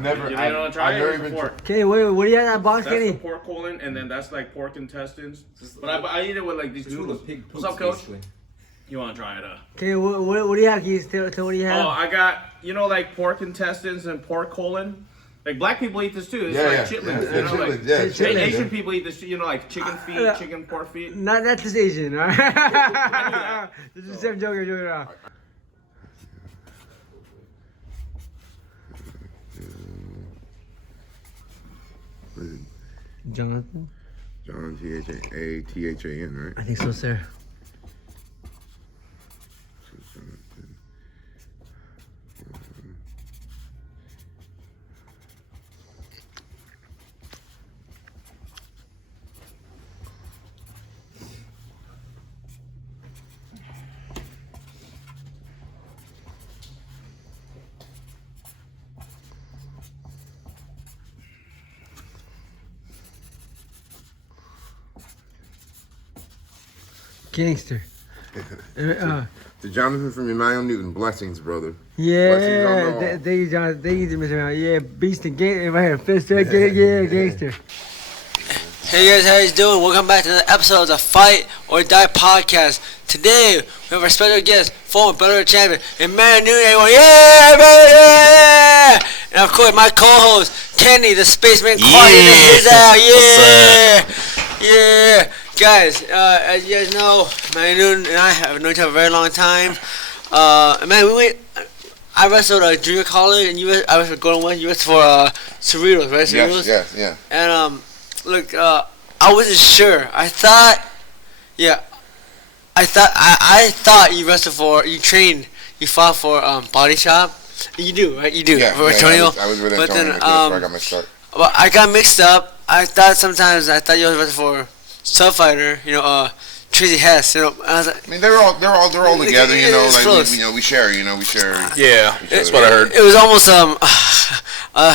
I've never. You don't want to try it before. Okay, wait, what do you have in that box, Kenny? That's the pork colon, and then that's like pork intestines. But I eat it with like these noodles. What's up, Coach? Basically. You want to try it? Okay, what do you have? Can you tell what do you have? Oh, I got like pork intestines and pork colon. Like black people eat this too. It's chitlins. Chitlins. Asian people eat this. Like chicken feet, chicken pork feet. Not just Asian, all right? This is Sam joking around. Jonathan? John, T-H-A-N, right? I think so, sir. Gangster. To Jonathan from Emannuel Newton, blessings, brother. Yeah, thank you, Jonathan. Thank you, Mr. Brown. Yeah, beast and gangster right here. Fist, yeah, gangster. Hey guys, how you doing? Welcome back to the episode of the Fight or Die podcast. Today we have our special guest, former Bellator Champion Emannuel Newton. Yeah, yeah! And of course, my co-host Kenny, the spaceman, quiet out. Yeah. Guys, as you guys know, Emannuel Newton and I have known each other a very long time. I wrestled junior college, and I wrestled Golden West. You wrestled for Cerritos, right? Cerritos? Yes, yeah. And look, I wasn't sure. I thought you wrestled you fought for Body Shop. You do, right? You do. Yeah, for Antonio. I was with Antonio. That's where I got my start. Well, I got mixed up. I thought you were wrestling for Sub Fighter, Tracy Hess, I was like, I mean, they're all together, we share, Yeah, that's what I heard. It was almost how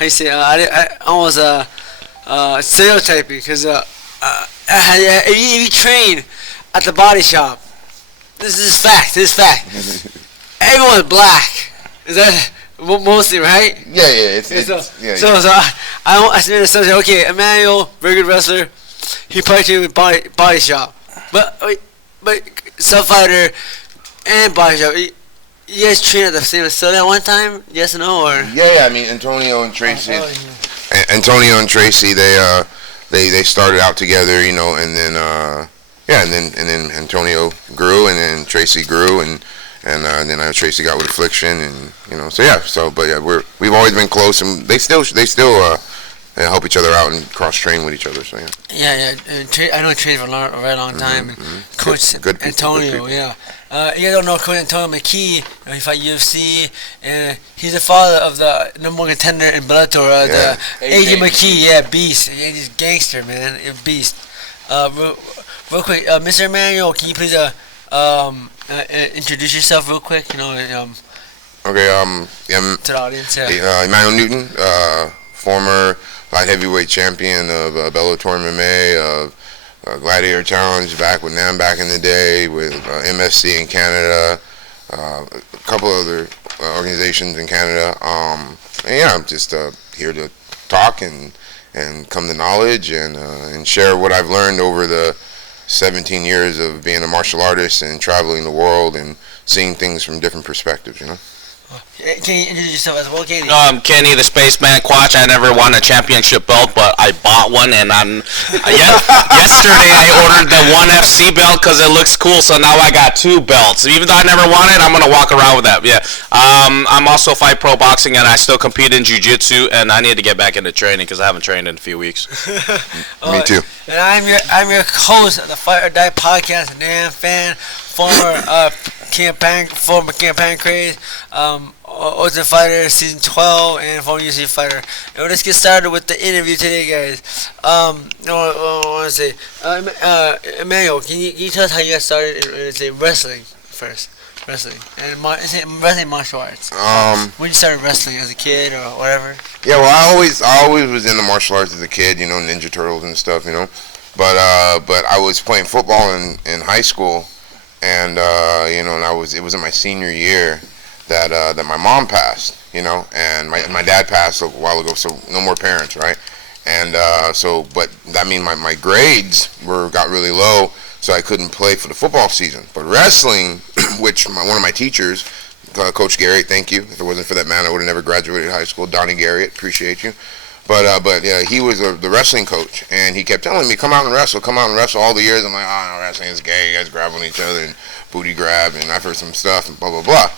you say, almost stereotyping, because if you train at the Body Shop, this is fact. Everyone's black. Is that mostly right? Yeah. So I made a assumption. Okay, Emannuel, very good wrestler. He probably trained with Body Shop, but Sub Fighter and Body Shop. You guys trained at the same facility at one time? Yes or no? Or yeah. I mean, Antonio and Tracy. They started out together, and then and then Antonio grew, and then Tracy grew, and then Tracy got with Affliction, and we've always been close, and they still help each other out and cross train with each other. So yeah. I know Tracy for a very long time. And Coach good Antonio, yeah. You guys don't know Coach Antonio McKee. He fought UFC, and he's the father of the number one contender in Bellator, the AJ McKee. Yeah, beast. Yeah, he's gangster, man. Beast. Real quick, Mr. Emannuel, can you please introduce yourself real quick? To the audience. Yeah. Emannuel Newton, former light heavyweight champion of Bellator MMA, of Gladiator Challenge back in the day, with MSC in Canada, a couple other organizations in Canada. I'm just here to talk and come to knowledge and share what I've learned over the 17 years of being a martial artist and traveling the world and seeing things from different perspectives, Can you introduce yourself as well, Kenny? I'm Kenny, the Spaceman Quatch. I never won a championship belt, but I bought one, and yesterday I ordered the 1FC belt because it looks cool, so now I got 2 belts. Even though I never won it, I'm going to walk around with that, yeah. I'm also Fight Pro Boxing, and I still compete in Jiu-Jitsu, and I need to get back into training because I haven't trained in a few weeks. Me too. And I'm your host of the Fight or Die podcast, Dan Fan, former campaign craze, Ultimate Fighter Season 12, and former UFC fighter. And let's get started with the interview today, guys. I want to say, Emannuel, can you tell us how you got started in wrestling first? Wrestling and wrestling martial arts. When you started wrestling as a kid or whatever. Yeah, well, I always was into martial arts as a kid, Ninja Turtles and stuff, But I was playing football in high school, and and it was in my senior year. that my mom passed, and my dad passed a while ago, so no more parents, right? And but that means my grades got really low, so I couldn't play for the football season. But wrestling, which one of my teachers, Coach Garrett, thank you. If it wasn't for that man, I would have never graduated high school. Donnie Garrett, appreciate you. But yeah, he was the wrestling coach, and he kept telling me, come out and wrestle all the years. I'm like, oh, no, wrestling is gay. You guys grab on each other and booty grab, and I've heard some stuff and blah, blah, blah.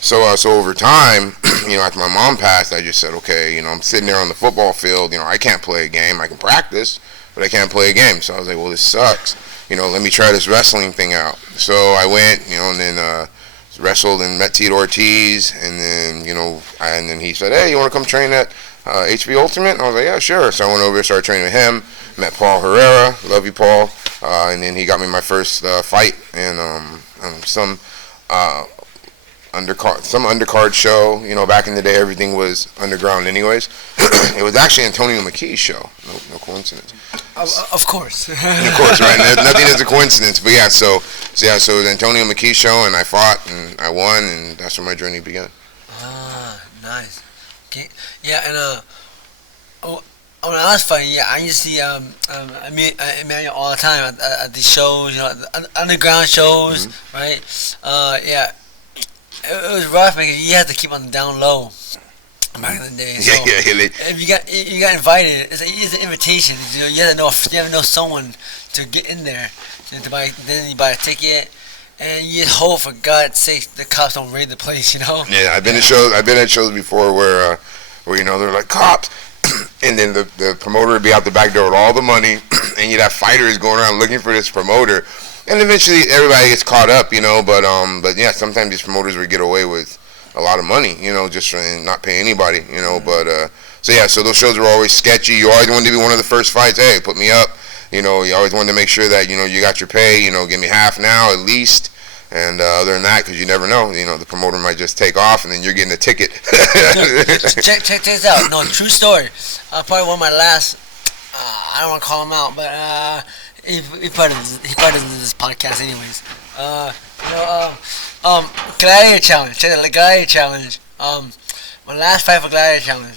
So over time, after my mom passed, I just said, okay, I'm sitting there on the football field. I can't play a game. I can practice, but I can't play a game. So I was like, well, this sucks. Let me try this wrestling thing out. So I went, and then wrestled and met Tito Ortiz, and then he said, hey, you want to come train at HB Ultimate? And I was like, yeah, sure. So I went over, started training with him, met Paul Herrera, love you, Paul, and then he got me my first fight in some undercard show. Back in the day, everything was underground anyways. It was actually Antonio McKee's show. No coincidence. Of course. Of course, right? Nothing is a coincidence. But yeah, so it was Antonio McKee's show, and I fought, and I won, and that's where my journey began. Ah, nice. Okay. Yeah, and when I was fighting, I used to see I meet Emmanuel all the time at the shows, the underground shows, right? Yeah. It was rough because you had to keep on the down low back in the day. So if you got invited, it's an invitation. You have to know someone to get in there. Then you buy a ticket, and you hope for God's sake the cops don't raid the place. Yeah, I've been at shows before where they're like cops, and then the promoter would be out the back door with all the money, and you'd have fighters going around looking for this promoter. And eventually everybody gets caught up, but yeah, sometimes these promoters would get away with a lot of money, just for not pay anybody, but so those shows were always sketchy. You always wanted to be one of the first fights. Hey, put me up. You always wanted to make sure that, you got your pay, give me half now at least. And other than that, because you never know, the promoter might just take off and then you're getting a ticket. check this out. No, true story. Probably one of my last, I don't want to call him out, but he probably doesn't do this podcast anyways. Gladiator Challenge. Check the Gladiator Challenge. My last fight for Gladiator Challenge.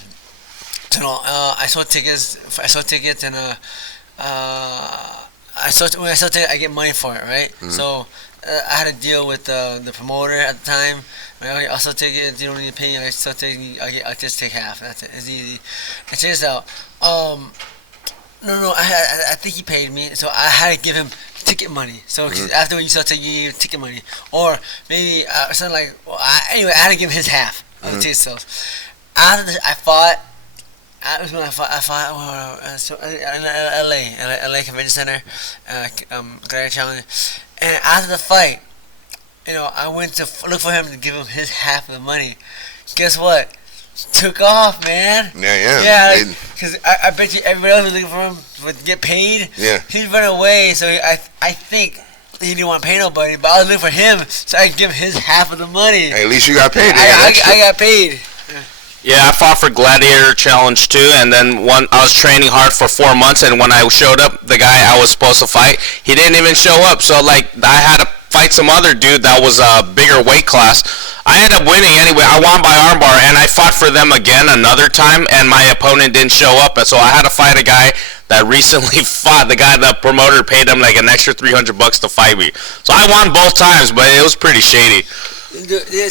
I sold tickets, and when I sold tickets, I get money for it, right? Mm-hmm. So I had a deal with the promoter at the time. I sold tickets. You don't need to pay. I sold tickets. I just take half. That's it. It's easy. And check this out. No. I think he paid me, so I had to give him ticket money. So after you sell ticket, you give ticket money, or maybe something like. Anyway, I had to give him his half of the ticket sales. After I fought, I fought in LA Convention Center, Gladiator Challenge, and after the fight, I went to look for him to give him his half of the money. Guess what? Took off, man. Yeah. Because I bet you everybody else was looking for him to get paid. Yeah. He run away, so I think he didn't want to pay nobody, but I was looking for him so I could give him his half of the money. Hey, at least you got paid. I got paid. Yeah, I fought for Gladiator Challenge too, and then I was training hard for 4 months, and when I showed up, the guy I was supposed to fight, he didn't even show up, so I had to fight some other dude that was a bigger weight class. I ended up winning anyway. I won by armbar, and I fought for them again another time, and my opponent didn't show up, and so I had to fight a guy that recently fought. The promoter paid him like an extra $300 to fight me. So I won both times, but it was pretty shady.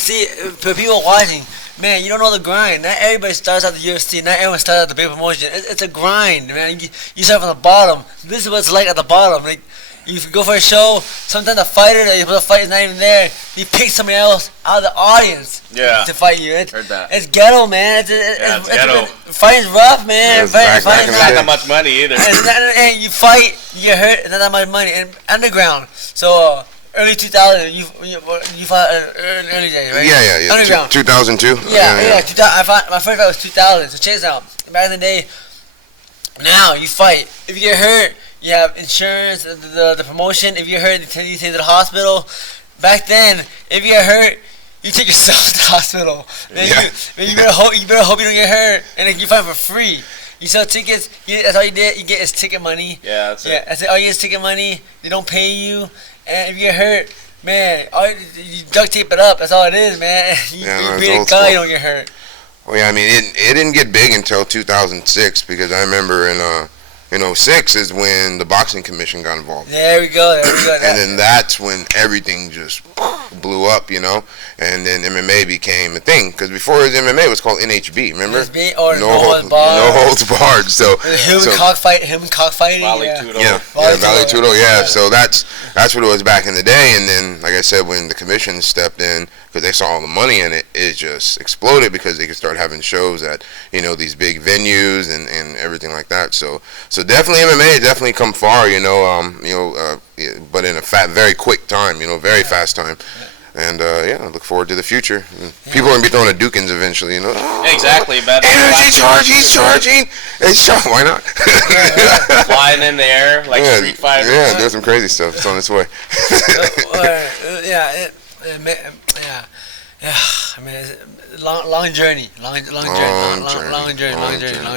See, for people watching, man, you don't know the grind. Not everybody starts out the UFC. Not everyone starts out the big promotion. It's a grind, man. You start from the bottom. This is what it's like at the bottom. Like, you go for a show, sometimes the fighter that you're supposed to fight is not even there. You pick somebody else out of the audience to fight you. Heard that. It's ghetto, man. It's ghetto. Fighting's rough, man. Fighting's not that much money either. And you fight, you get hurt, it's not that much money. And underground. So, early 2000, you fought early days, right? Yeah. Underground. 2002? Yeah. I fought, my first fight was 2000. So check this out. Back in the day, now you fight. If you get hurt, you have insurance, the promotion. If you get hurt, you take to the hospital. Back then, if you get hurt, you take yourself to the hospital. You better hope you don't get hurt, and then you fight for free. You sell tickets. That's all you did. You get is ticket money. Yeah, that's it. Yeah, that's it. All you get is ticket money. They don't pay you. And if you get hurt, Man, you duct tape it up. That's all it is, man. You beat a gun, you don't get hurt. Well, yeah, I mean, it didn't get big until 2006 because I remember in 06 is when the boxing commission got involved. There we go. And then that's when everything just blew up, and then MMA became a thing. Because before it was MMA, it was called NHB, remember? NHB or No Holds Barred. So human cockfighting. Vale Tudo, yeah. So that's what it was back in the day. And then, like I said, when the commission stepped in, because they saw all the money in it, it just exploded because they could start having shows at these big venues and everything like that. So definitely MMA definitely come far, but in a very quick time, very fast time. And I look forward to the future. People are gonna be throwing a Dukins eventually, Exactly, man. Energy charge, he's charging. Why not? Flying in the air like Street Fighter. Yeah, doing some crazy stuff. It's on its way. I mean, it's long journey, long journey.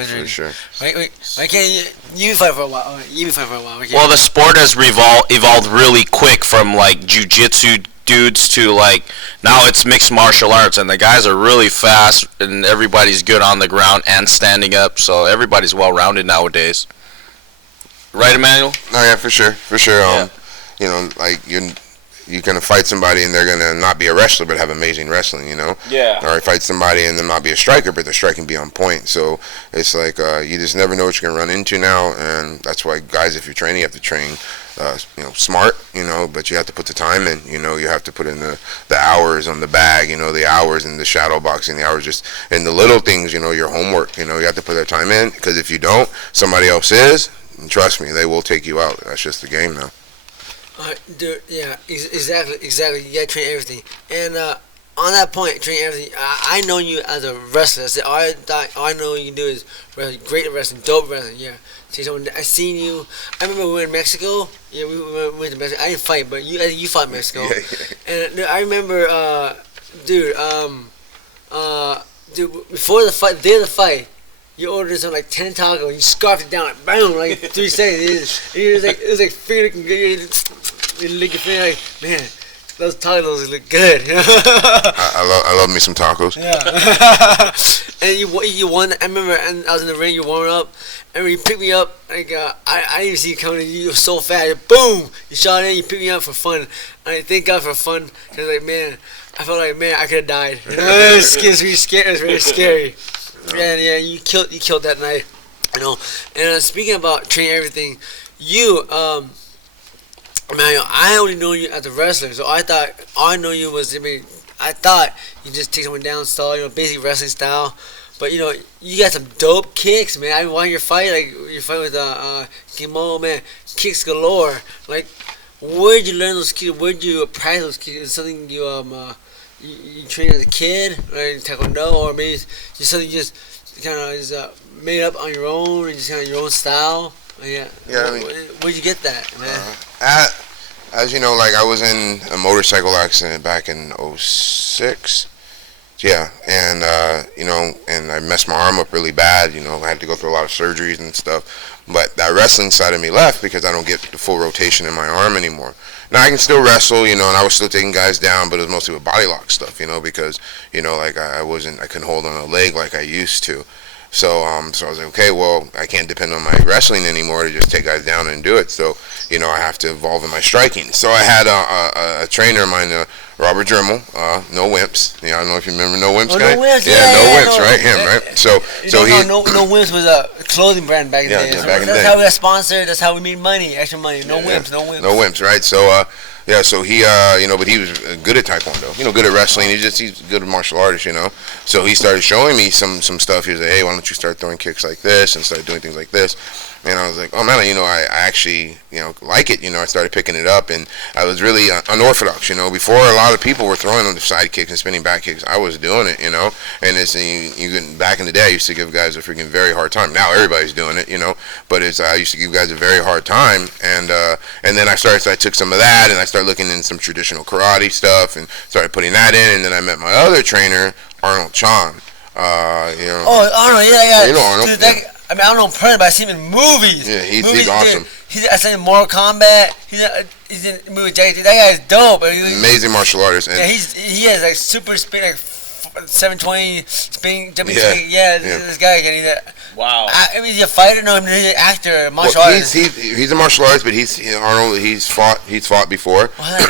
For sure. Why can't you fight for a while? Well, the sport has evolved really quick from like jiu-jitsu dudes to like now it's mixed martial arts, and the guys are really fast and everybody's good on the ground and standing up, so everybody's well-rounded nowadays. Right, Emmanuel? No, yeah, for sure. Like you're gonna fight somebody and they're gonna not be a wrestler but have amazing wrestling, Yeah. Or fight somebody and then not be a striker but their striking be on point. So it's like you just never know what you're gonna run into now, and that's why guys, if you're training, you have to train smart, but you have to put the time in, you have to put in the hours on the bag, the hours in the shadow boxing, the hours just in the little things, your homework, you have to put that time in, because if you don't, somebody else is, and trust me, they will take you out. That's just the game now. Dude, yeah, exactly. You gotta train everything. And on that point, train everything. I know you as a wrestler. All I know you can do is great at wrestling, dope wrestling. Yeah. I seen you. I remember we were in Mexico. Yeah, we went to Mexico. I didn't fight, but you fought in Mexico. And dude, I remember, dude, before the fight, the day of the fight, you ordered some like 10 tacos. You scarfed it down, like bam, like 3 seconds. It was like finger looking good. You lick your finger, like, man, those tacos look good. I love me some tacos. Yeah. And you won. I remember, and I was in the ring. You warming up, and when you picked me up, like I didn't even see you coming. You were so fast. Boom! You shot in. You picked me up for fun. I thank God for fun. Cause like, man, I felt like, man, I could have died. It was really scary. It was very scary. Yeah, you killed that night. And speaking about training everything, I only know you as a wrestler, so I thought all I know you was. I thought you just take someone down, style, basic wrestling style. But you got some dope kicks, man. I watched your fight, like your fight with Kimo, man, kicks galore. Like, where'd you learn those kicks? Where'd you practice those kicks? Is it something you trained as a kid, like taekwondo, or maybe just something you just kind of made up on your own and just kind of your own style? Yeah. Where'd you get that, man? As you know, like I was in a motorcycle accident back in 06. Yeah, and and I messed my arm up really bad. I had to go through a lot of surgeries and stuff. But that wrestling side of me left because I don't get the full rotation in my arm anymore. Now I can still wrestle, and I was still taking guys down, but it was mostly with body lock stuff, because like I couldn't hold on a leg like I used to. So I was like, okay, well, I can't depend on my wrestling anymore to just take guys down and do it. So, I have to evolve in my striking. So I had a trainer of mine, Robert Dremel, No Wimps. I don't know if you remember No Wimps guy. No Wimps, No Wimps, right? Him, right? So No Wimps was a clothing brand back in the day. That's how we got sponsored. That's how we made money, extra money. No Wimps. No Wimps, right? So so he, but he was good at taekwondo, good at wrestling. He's good at martial artist, So he started showing me some stuff. He was like, hey, why don't you start throwing kicks like this and start doing things like this? And I was like, oh man, I actually, like it. I started picking it up, and I was really unorthodox. Before a lot of people were throwing on the side kicks and spinning back kicks, I was doing it. And it's back in the day, I used to give guys a freaking very hard time. Now everybody's doing it, But I used to give guys a very hard time, and then I took some of that, and I started looking in some traditional karate stuff, and started putting that in, and then I met my other trainer, Arnold Chan. Oh, Arnold, yeah. You know Arnold. Dude, I don't know him personally, but I see him in movies. Yeah, he's awesome. I said Mortal Kombat. He's in the movie Jackie. That guy's dope. Amazing martial artist. And yeah, he has like super speed, like 720 spin, jumping. Yeah. This guy can either. Wow. Is he a fighter? No, he's an actor, martial artist. He's a martial artist, but Arnold. He's fought before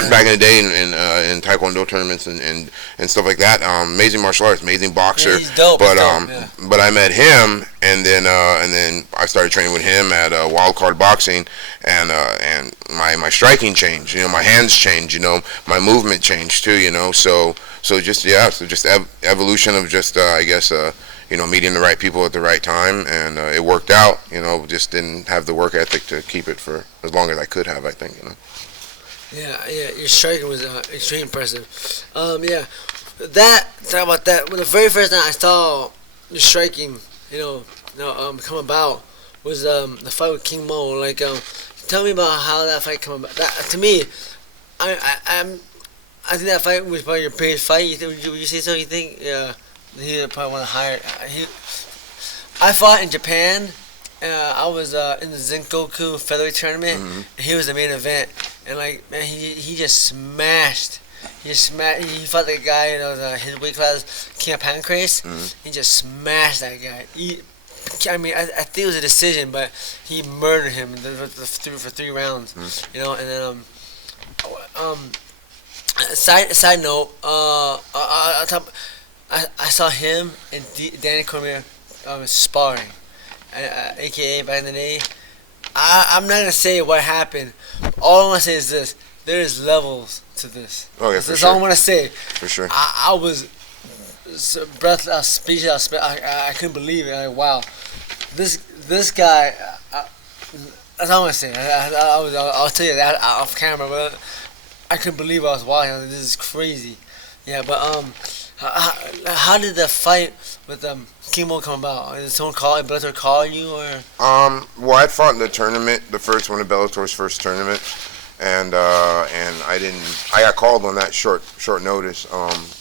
back in the day in Taekwondo tournaments and stuff like that. Amazing martial artist, amazing boxer. Yeah, he's dope. But I met him, and then I started training with him at Wild Card Boxing, and my striking changed. My hands changed. My movement changed too. So just evolution of just I guess meeting the right people at the right time, and it worked out. Just didn't have the work ethic to keep it for as long as I could have. I think. Yeah, your striking was extremely impressive. Talk about that. When the very first time I saw your striking, come about was the fight with King Mo. Like, tell me about how that fight came about. To me, I think that fight was probably your biggest fight. Would you say so? You think? He probably one of the higher. I fought in Japan. I was in the Zenkoku featherweight tournament, and he was the main event. And he just smashed. He fought the guy in his weight class, King of Pancrase. He just smashed that guy. I think it was a decision, but he murdered him for 3 rounds. And then Side note, I saw him and Danny Cormier sparring, aka back in the day. I'm not gonna say what happened. All I'm gonna say is this: there is levels to this. Oh yeah, That's all I'm gonna say. For sure. I was breathless, speechless. I couldn't believe it. Wow, this guy. That's all I'm gonna say. I'll tell you that off camera, but I couldn't believe what I was watching. This is crazy. Yeah, but how did the fight with Kimo come about? Did someone Bellator call you or? Well, I fought in the tournament, the first one of Bellator's first tournament, and I got called on that short notice,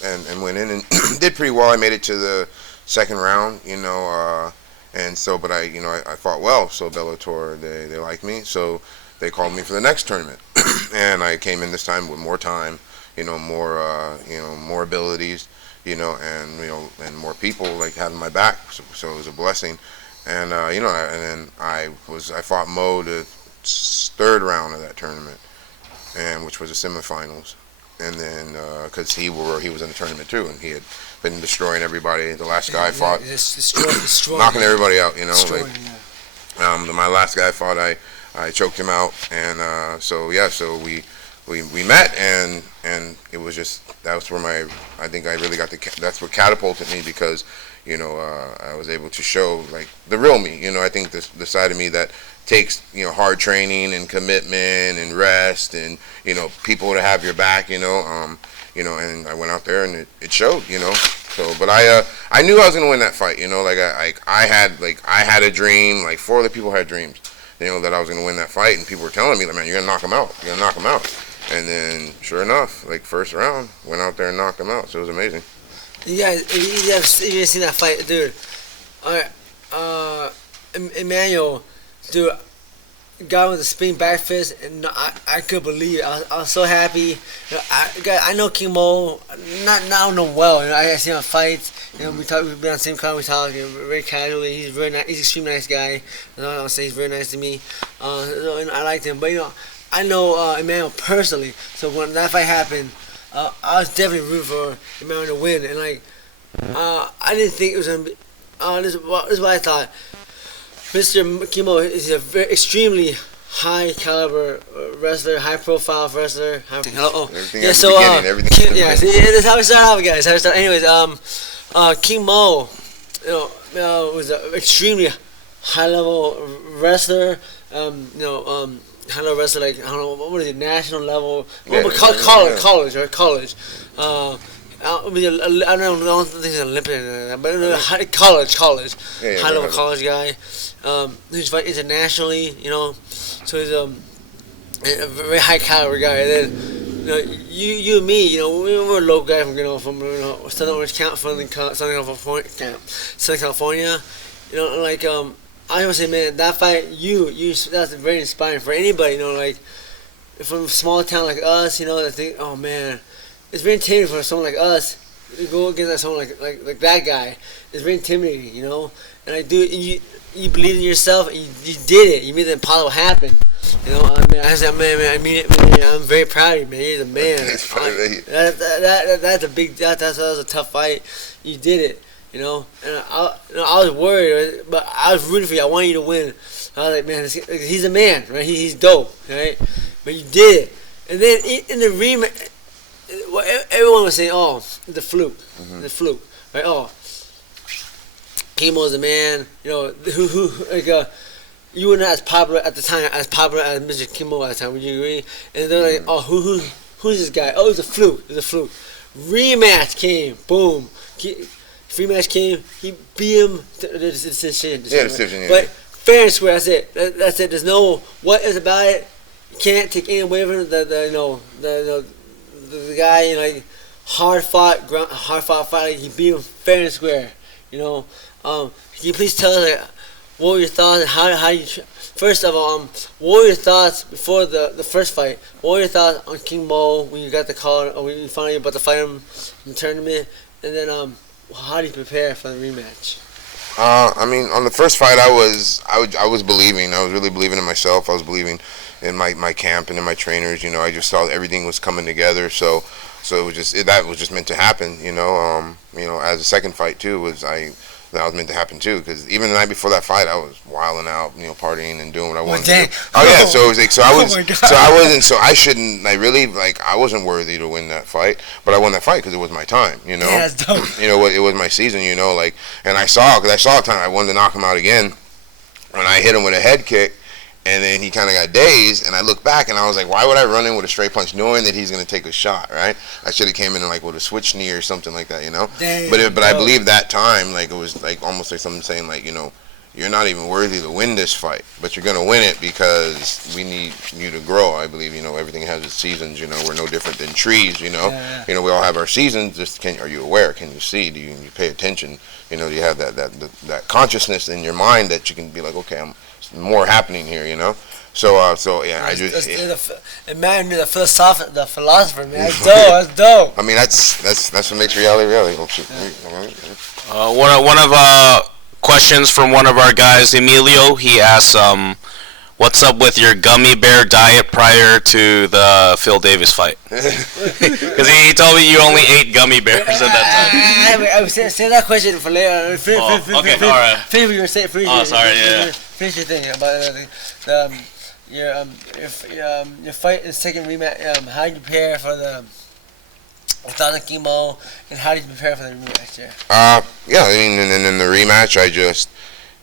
and went in and did pretty well. I made it to the second round, and so, but I fought well, so Bellator they liked me, so they called me for the next tournament, and I came in this time with more time, more abilities, and more people like having my back, so it was a blessing, and and then I fought Mo the third round of that tournament, and which was the semifinals, and then because he was in the tournament too, and he had been destroying everybody. The last guy I fought, destroying, knocking everybody out, my last guy I fought, I choked him out, and so we met, and it was just, that was where I think I really got that's what catapulted me, because I was able to show like the real me. I think the side of me that takes hard training and commitment and rest, and people to have your back, and I went out there and it showed, So, but I knew I was gonna win that fight, I had a dream, like 4 other people had dreams, that I was gonna win that fight, and people were telling me, like, man, you're gonna knock him out, and then sure enough, like first round, went out there and knocked him out, so it was amazing. You guys, if you haven't seen that fight, dude, Emannuel, dude, guy with a spinning back fist, and I couldn't believe it. I was so happy. I know King Mo, not know well. I see him in fights. We talk. We've been on the same car. We talk very casually. He's very nice. He's an extremely nice guy. I'll say he's very nice to me. And I liked him, but I know Emannuel personally. So when that fight happened, I was definitely rooting for Emannuel to win. And I didn't think it was gonna be. This is what I thought. Mr. Kimo is a very extremely high caliber wrestler, high profile wrestler. Everything. Yeah, see, that's how we start off, guys. Anyways, King Mo, was an extremely high level wrestler. High level wrestler, like, I don't know, what is it, national level? College, right? College. I don't think he's an Olympian, but college. High level college guy. He's fighting internationally, so he's a very high caliber guy. And then, you and me, we were a local guy from Southern Orange County, Southern California. I would say, man, that fight, that's very inspiring for anybody, you know, like, from a small town like us, you know, I think, oh, man, it's very intimidating for someone like us to go against someone like that guy. It's very intimidating, you know, and you believe in yourself, and you did it, you made the impossible happen, you know, I mean, I said, man, I mean it, man, I'm very proud of you, man, you're the man. That's a big, that was a tough fight, you did it. You know, and I was worried, but I was rooting for you. I wanted you to win. I was like, man, he's a man, right? He's dope, right? But you did it. And then in the rematch, everyone was saying, oh, the fluke, the fluke, right? Oh, Kimo's the man. You know, you were not as popular at the time, as Mr. Kimo at the time. Would you agree? And they're like, oh, who's this guy? Oh, it's a fluke. It's a fluke. Rematch came, boom. Free match came, he beat him to the decision. Yeah, decision, yeah. But fair and square, that's it. That's it. There's no what is about it. You can't take any away from the guy, you know, like, hard fought fight. Like, he beat him fair and square. You know, can you please tell us, like, what were your thoughts? How you first of all, what were your thoughts before the first fight? What were your thoughts on King Mo when you got the call, or when you found out you were about to fight him in the tournament? And then how do you prepare for the rematch? I mean, on the first fight, I was believing. I was really believing in myself. I was believing in my camp and in my trainers. You know, I just saw everything was coming together. So it was just that was just meant to happen. You know, as a second fight too that was meant to happen too, because even the night before that fight, I was wilding out, you know, partying and doing what I wanted to do. Oh yeah, so it was like, I shouldn't, like, really, like, I wasn't worthy to win that fight, but I won that fight because it was my time, you know. Yeah, that's dope. You know, it was my season, you know, like, and I saw time I wanted to knock him out again when I hit him with a head kick. And then he kind of got dazed, and I looked back, and I was like, why would I run in with a straight punch knowing that he's going to take a shot, right? I should have came in like with a switch knee or something like that, you know? Damn, but I believe that time, like, it was like almost like someone saying, like, you know, you're not even worthy to win this fight, but you're going to win it because we need you to grow. I believe, you know, everything has its seasons, you know. We're no different than trees, you know. Yeah. You know, we all have our seasons. Just are you aware? Can you see? Do you pay attention? You know, do you have that consciousness in your mind that you can be like, okay, more happening here, you know? So yeah, I just Emannuel, the philosopher, man. That's dope. That's dope. I mean, that's what makes reality. Oh, shit. One of questions from one of our guys, Emilio. He asks, what's up with your gummy bear diet prior to the Phil Davis fight? Because he told me you only ate gummy bears at that time. I would say that question for later. Okay, all right. Finish what you were saying. Sorry, yeah. Finish your thing about your fight, the second rematch. How did you prepare for the without chemo, and how did you prepare for the rematch? Yeah, I mean, and in the rematch, I just,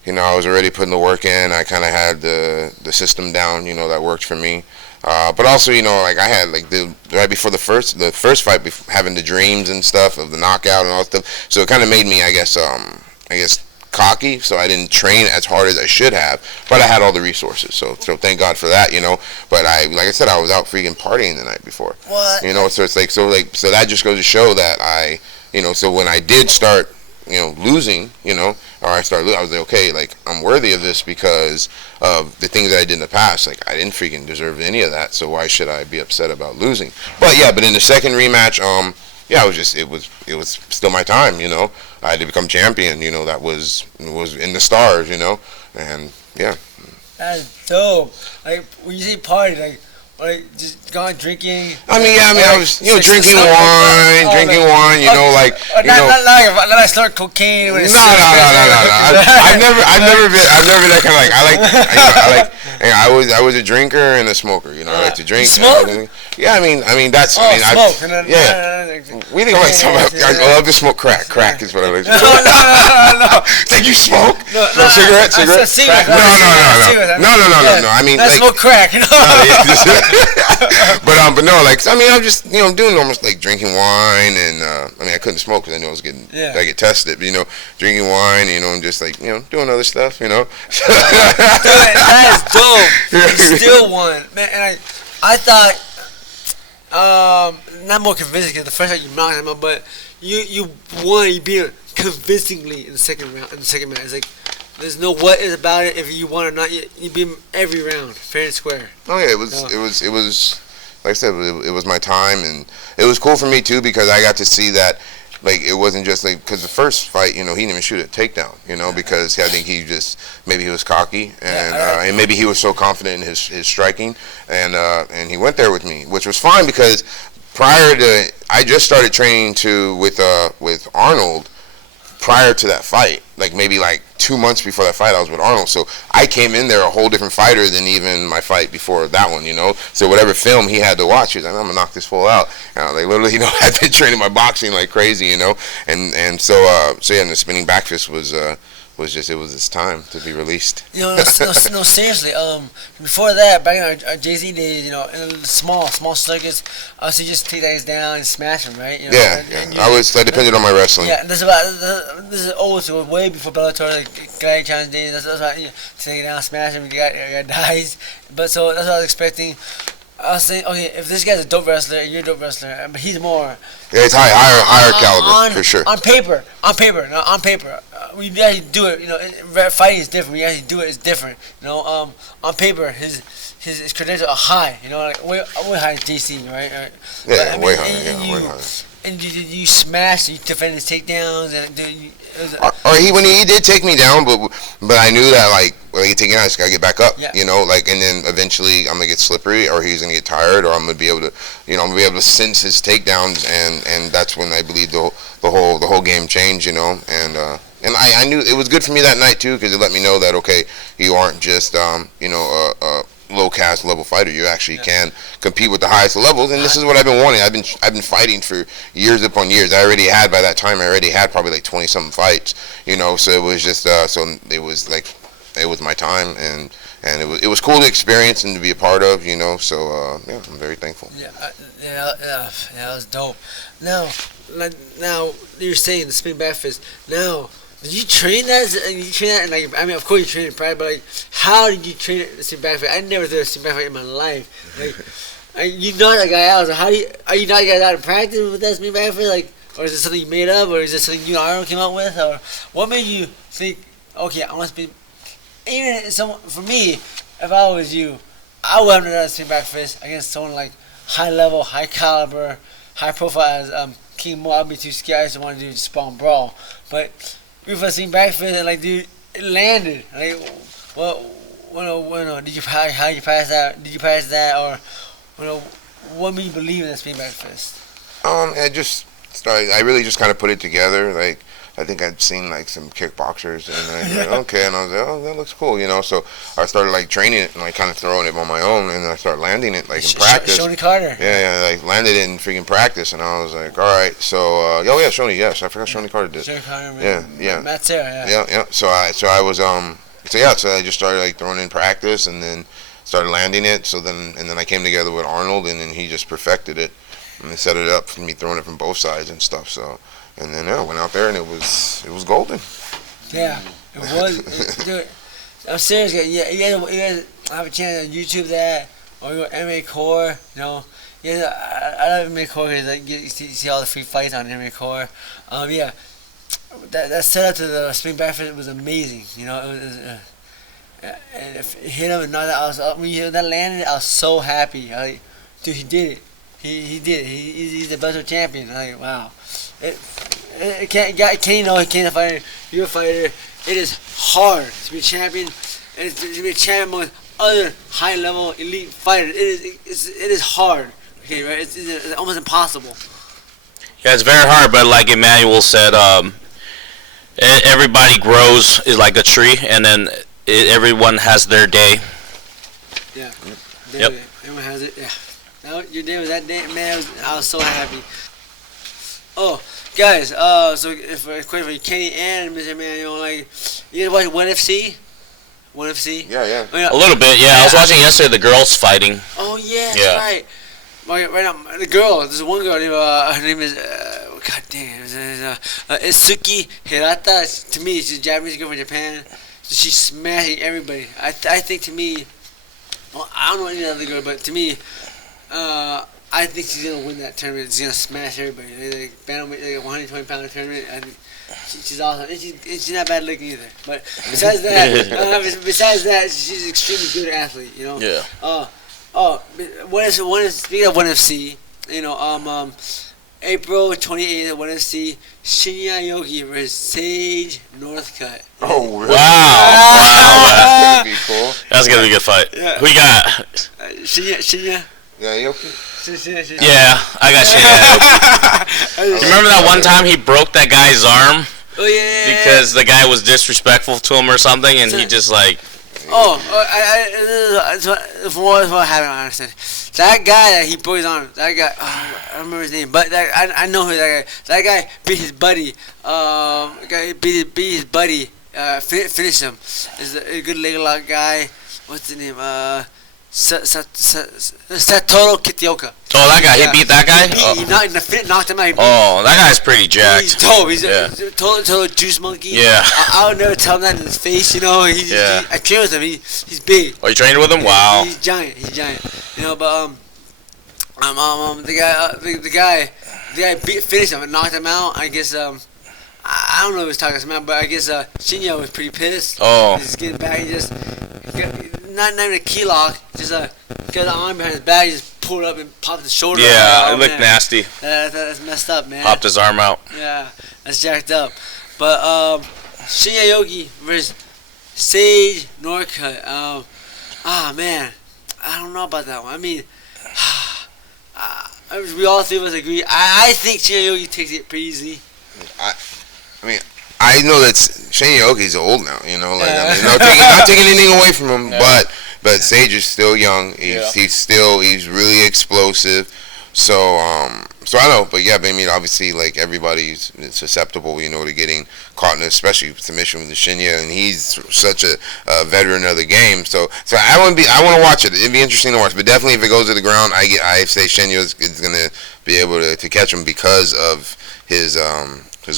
you know, I was already putting the work in. I kind of had the system down, you know, that worked for me. But also, you know, like, I had, like, right before the first fight, having the dreams and stuff of the knockout and all that stuff. So it kind of made me, I guess, cocky. So I didn't train as hard as I should have. But I had all the resources. So thank God for that, you know. But like I said, I was out freaking partying the night before. What? You know, so it's like, so that just goes to show that I, you know, so when I did start, you know, losing, you know, or I started losing, I was like, okay, like, I'm worthy of this because of the things that I did in the past. Like, I didn't freaking deserve any of that, so why should I be upset about losing? But in the second rematch, yeah, it was still my time, you know. I had to become champion, you know. That was in the stars, you know, and yeah. That's dope. Like, when you say party, like just going drinking. I was, you know, drinking wine, you know, like, you know. Not I start cocaine. No. I've never been that kind of, like, I was a drinker and a smoker, you know. I like to drink. Smoke? Yeah, I mean that's. Smoke. We think like something. I love to smoke crack. Crack is what I like to do. No. Think you smoke? No, cigarette? No. I mean, I smoke crack. But no, like, I mean, I'm just, you know, doing almost like drinking wine, and I mean, I couldn't smoke because I knew I was I get tested, but, you know, drinking wine, you know, and just, like, you know, doing other stuff, you know. That is dope. You still won, man, and I thought, not more convincing because the first time you knocked him out, but you won, you beat him convincingly in the second round, match. It's like, There's no what is about it. If you want or not, you beat him every round, fair and square. Oh yeah, it was. Like I said, it was my time, and it was cool for me too because I got to see that. Like it wasn't just like because the first fight, he didn't even shoot a takedown, because I think he just maybe he was cocky and maybe he was so confident in his striking, and he went there with me, which was fine because prior to I just started training with Arnold. Prior to that fight, like maybe like 2 months before that fight, I was with Arnold. So I came in there a whole different fighter than even my fight before that one, So whatever film he had to watch, he was like, I'm gonna knock this fool out. And I was like, literally, I've been training my boxing like crazy, And so yeah, and the spinning back fist was just, it was its time to be released. No, seriously. Before that, back in our Jay-Z days, in small circuits, I used to just take guys down and smash them, right? Yeah. I depended on my wrestling. Yeah, this is old, so way before Bellator, like Gladiator Challenge days. That's why take it down, smash him, guy dies. But so that's what I was expecting. I was saying, okay, if this guy's a dope wrestler, and you're a dope wrestler, but he's more. Yeah, it's higher caliber for sure. On paper. When you actually do it, fighting is different. When you actually do it, it's different. On paper, his credentials are high. Like way higher than DC, right? Yeah, way higher. Way higher. And you smashed, you defended his takedowns, and when he did take me down, but I knew that like when he take me down, I just gotta get back up, yeah. And then eventually I'm gonna get slippery, or he's gonna get tired, or I'm gonna be able to, I'm gonna be able to sense his takedowns, and that's when I believe the whole game changed, and I knew it was good for me that night too, because it let me know that okay, you aren't just a low caste level fighter. You actually can compete with the highest levels, and this is what I've been wanting. I've been fighting for years upon years. By that time I already had probably like 20 something fights, so it was just so it was like it was my time, and it was cool to experience and to be a part of, so yeah, I'm very thankful. That was dope. Now you're saying the spin back fist. Now, did you train that? And like, I mean, of course you train it prior, but like, how did you train it? The spin back fist? I never did a spin back fist in my life. Like, you knock that guy out. So are you knocking guys out in practice with that spin back fist? Like, or is it something you made up, or is it something you and Arnold came up with, or what made you think? Okay, I want to spin. Even for me, if I was you, I would have done a spin back fist against someone like high level, high caliber, high profile as King Mo. I'd be too scared. I just want to do spawn brawl, but. If I seen back fist and like, dude, it landed. Like, did you how you pass that? Did you pass that, or what made you believe in that spin back fist? I just started. I really just kind of put it together. Like, I think I'd seen like some kickboxers, and I was like, okay, and I was like, oh, that looks cool, So I started like training it and like kind of throwing it on my own, and then I started landing it like in practice. Shoney Carter. Yeah, like landed it in freaking practice, and I was like, all right, so Shoney, yes, I forgot Shoney Carter did. Shoney Carter, man. Yeah. Matt Serra, yeah. So I was so I just started like throwing in practice, and then started landing it. So then I came together with Arnold, and then he just perfected it, and they set it up for me throwing it from both sides and stuff. So. And then I went out there and it was golden. Yeah, it was. Dude, I'm serious. Yeah, you guys have a chance to YouTube that or go MMA Core. Yeah, I love MMA Core because like, you see all the free fights on MMA Core. Yeah, that setup to the spin back fist was amazing. It was. And if it hit him and knocked out, when that landed, I was so happy. Dude, he did it. He did. He's the Bellator Champion. Like, wow. Kenny a fighter. You're a fighter. It is hard to be a champion, and to be a champion among other high-level elite fighters. It is hard. Okay, right? It's almost impossible. Yeah, it's very hard. But like Emmanuel said, everybody grows is like a tree, and then everyone has their day. Yeah. Yep. Everyone has it. Yeah. Now, your day was that day, man. I was so happy. Oh, guys. So if a question for Kenny and Mr. Emmanuel, like, you guys watch ONE FC? ONE FC? Yeah. A little bit, yeah. I was watching yesterday the girls fighting. Oh yeah, that's right. Right now, the girl. There's one girl. Her name is. God damn. Itsuki Hirata. To me, she's a Japanese girl from Japan. So she's smashing everybody. I think to me. Well, I don't know any other girl, but to me. I think she's gonna win that tournament. She's gonna smash everybody. Like bantamweight, 120-pound tournament. I think she's awesome. And she's not bad looking either. But besides that, she's an extremely good athlete. You know. Yeah. Speaking of 1FC, you know, April 28th at 1FC, Shinya Yogi versus Sage Northcutt. Oh, really? Wow. That's gonna be cool. That's gonna be a good fight. Yeah. Who you got? Shinya. Yeah, Yoki. Shinya. Yeah, I got Shinya. You remember that one time he broke that guy's arm Oh yeah. because the guy was disrespectful to him or something, and he just like. From what I haven't understood, that guy that he broke his arm, that guy, I don't remember his name, but I know who that guy. That guy beat his buddy. Beat his buddy. Finished him. Is a good leg lock guy. What's his name? Satoru Kitioka. Oh, that guy. He beat that guy. He knocked him out. Oh, that guy's pretty jacked. He's dope. He's a total juice monkey. Yeah. I would never tell him that in his face. You know. I train with him. He's big. Oh, you trained with him? Wow. He's giant. You know, but the guy finished him and knocked him out. I guess I don't know if he was talking to him, but I guess Shinya was pretty pissed. Oh. He's getting back. He just not even a key lock. Just got the arm behind his back. He just pulled up and popped his shoulder. Yeah, it looked nasty. That's messed up, man. Popped his arm out. Yeah, that's jacked up. But Shinya Yogi versus Sage Northcutt. Man, I don't know about that one. I mean, we all three of us agree. I think Shinya Yogi takes it pretty easily. I mean, I know that Shane Yogi's old now. You know, like I mean, not taking anything away from him, but Sage is still young. He's really explosive. So I know, but yeah, I mean, obviously, like everybody's susceptible, you know, to getting caught in, especially submission with the Shinya, and he's such a veteran of the game. So I want to watch it. It'd be interesting to watch, but definitely if it goes to the ground, I say Shinya is gonna be able to catch him because of his